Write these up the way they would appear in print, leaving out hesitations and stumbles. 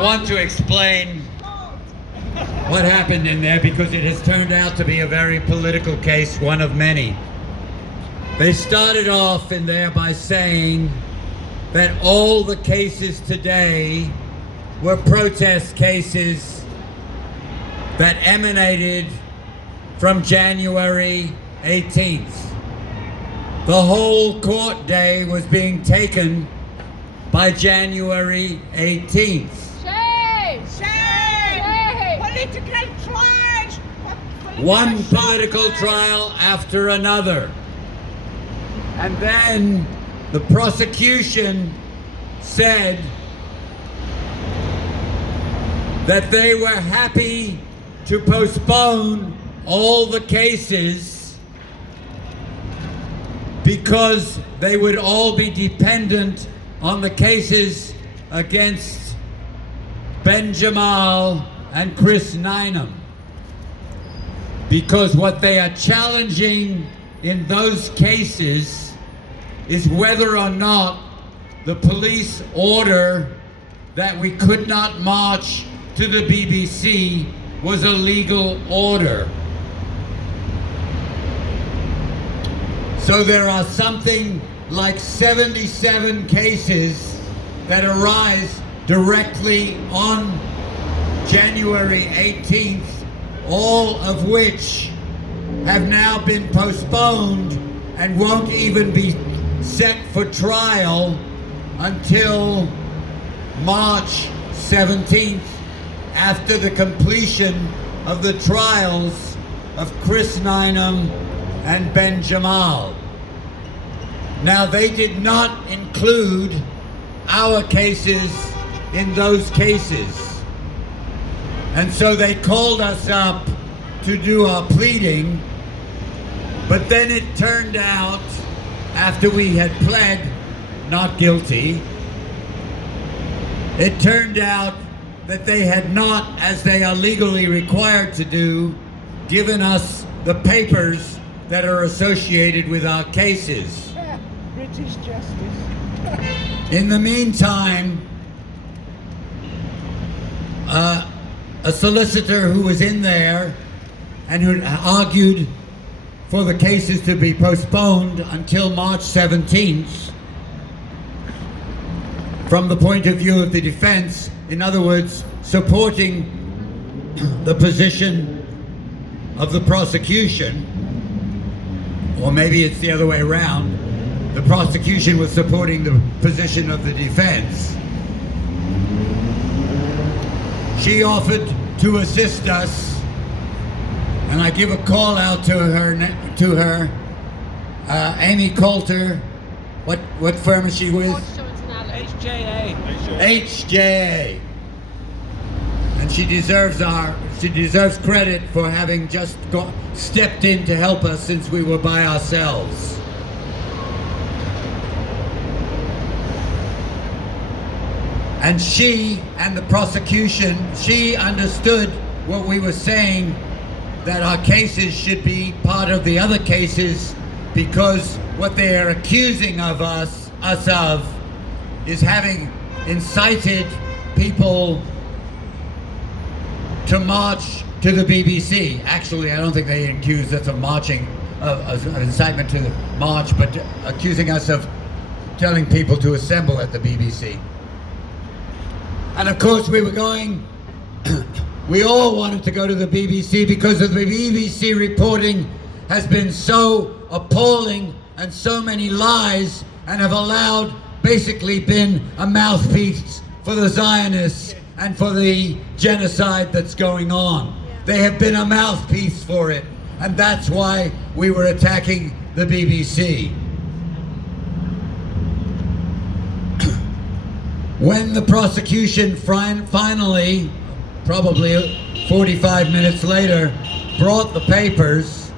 want to explain what happened in there because it has turned out to be a very political case, one of many. They started off in there by saying that all the cases today were protest cases that emanated from January 18th. The whole court day was being taken by January 18th. Shame! Shame! Political trials! One political trial after another. And then the prosecution said that they were happy to postpone all the cases because they would all be dependent on the cases against Jamal and Neinem. Because what they are challenging in those cases is whether or not the police order that we could not march to the BBC was a legal order. So there are something like 77 cases that arise directly on January 18th, all of which have now been postponed and won't even be set for trial until March 17th, after the completion of the trials of Neinem and Jamal. Now, they did not include our cases in those cases. And so they called us up to do our pleading, but then it turned out, after we had pled not guilty, it turned out that they had not, as they are legally required to do, given us the papers that are associated with our cases. British justice. In the meantime, a solicitor who was in there and who argued for the cases to be postponed until March 17th, from the point of view of the defense, in other words, supporting the position of the prosecution, or maybe it's the other way around, the prosecution was supporting the position of the defense. She offered to assist us, and I give a call out to her, Amy Coulter. What firm is she with? HJA. And she deserves credit for having just stepped in to help us since we were by ourselves. And she and the prosecution, she understood what we were saying, that our cases should be part of the other cases, because what they are accusing of us of is having incited people to march to the BBC. Actually, I don't think they accuse us of marching, of incitement to the march, but accusing us of telling people to assemble at the BBC. And of course we were going, we all wanted to go to the BBC because of the BBC reporting has been so appalling and so many lies, and have allowed, basically been a mouthpiece for the Zionists and for the genocide that's going on. They have been a mouthpiece for it, and that's why we were attacking the BBC. When the prosecution finally, probably 45 minutes later, brought the papers,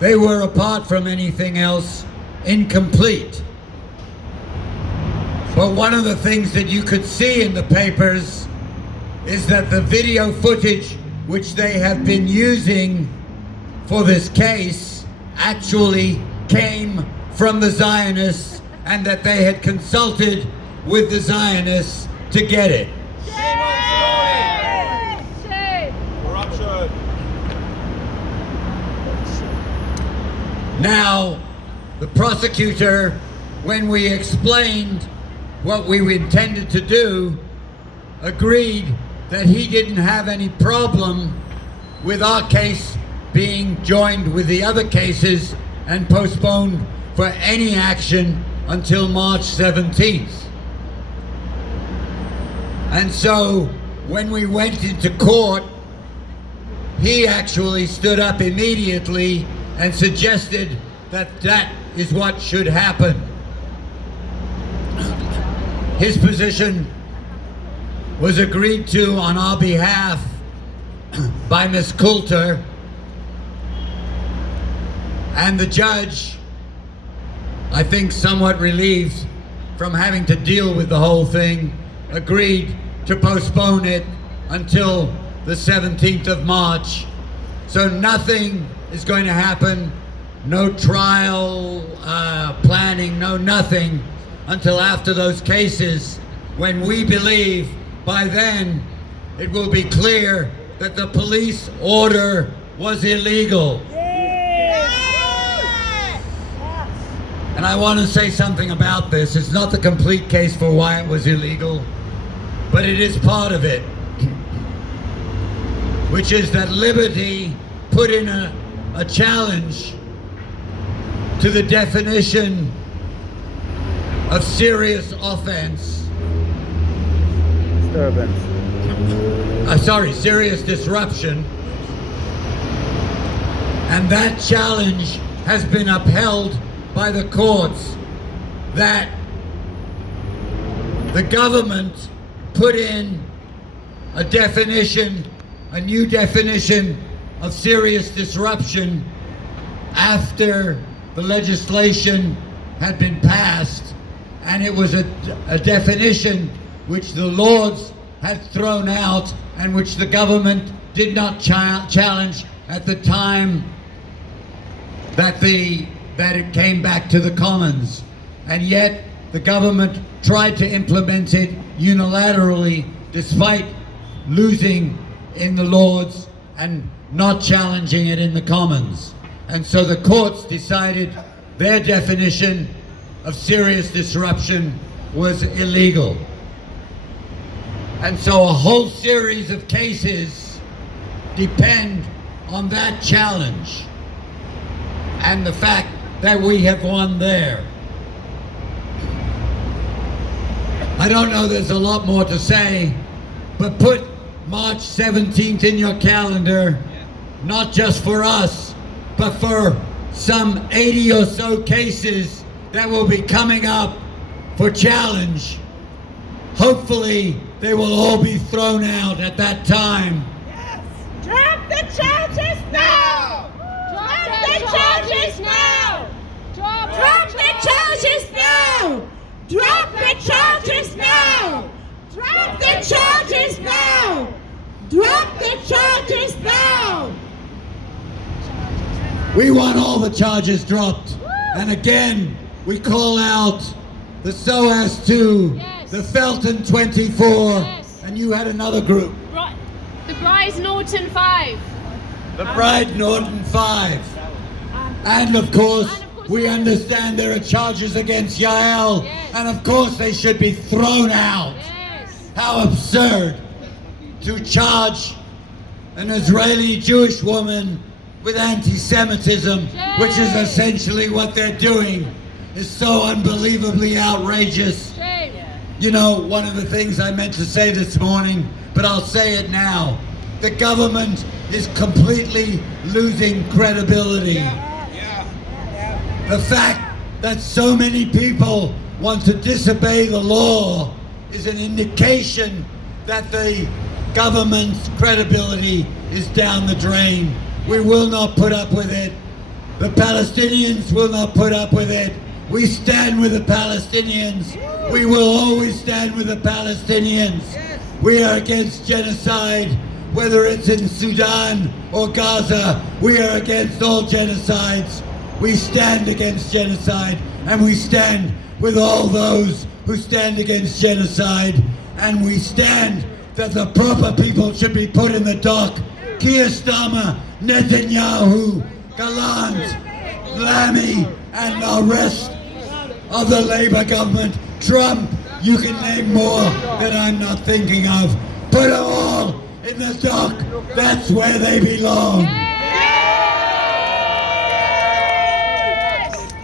they were, apart from anything else, incomplete. But one of the things that you could see in the papers is that the video footage which they have been using for this case actually came from the Zionists, and that they had consulted with the Zionists to get it. Shame! Now, the prosecutor, when we explained what we intended to do, agreed that he didn't have any problem with our case being joined with the other cases and postponed for any action until March 17th. And so when we went into court, he actually stood up immediately and suggested that that is what should happen. His position was agreed to on our behalf by Ms. Coulter, and the judge, I think somewhat relieved from having to deal with the whole thing, agreed to postpone it until the 17th of March. So nothing is going to happen, no trial planning, no nothing, until after those cases, when we believe by then it will be clear that the police order was illegal. And I want to say something about this. It's not the complete case for why it was illegal, but it is part of it, which is that Liberty put in a challenge to the definition of serious offense. Serious disruption. And that challenge has been upheld by the courts, that the government put in a definition, a new definition of serious disruption after the legislation had been passed, and it was a definition which the Lords had thrown out and which the government did not challenge at the time that it came back to the Commons. And yet the government tried to implement it unilaterally despite losing in the Lords and not challenging it in the Commons. And so the courts decided their definition of serious disruption was illegal. And so a whole series of cases depend on that challenge and the fact that we have won there. I don't know, there's a lot more to say, but put March 17th in your calendar, not just for us, but for some 80 or so cases that will be coming up for challenge. Hopefully, they will all be thrown out at that time. Yes! Drop the charges now! Drop the charges now! Drop the charges now! Drop the charges now! Drop the charges now! Drop the charges now! We want all the charges dropped. And again, we call out the SOAS 2, Yes. the Felton 24, Yes. and you had another group. The Bryce Norton 5. The Bride Norton 5. And of course, we understand there are charges against Yael, Yes. and of course they should be thrown out. Yes. How absurd to charge an Israeli Jewish woman with anti-Semitism, which is essentially what they're doing, is so unbelievably outrageous. Shame. You know, one of the things I meant to say this morning, but I'll say it now. The government is completely losing credibility. The fact that so many people want to disobey the law is an indication that the government's credibility is down the drain. We will not put up with it. The Palestinians will not put up with it. We stand with the Palestinians. We will always stand with the Palestinians. We are against genocide, whether it's in Sudan or Gaza. We are against all genocides. We stand against genocide, and we stand with all those who stand against genocide, and we stand that the proper people should be put in the dock. Keir Starmer, Netanyahu, Gallant, Lammy, and the rest of the Labour government. Trump, you can name more that I'm not thinking of. Put them all in the dock. That's where they belong.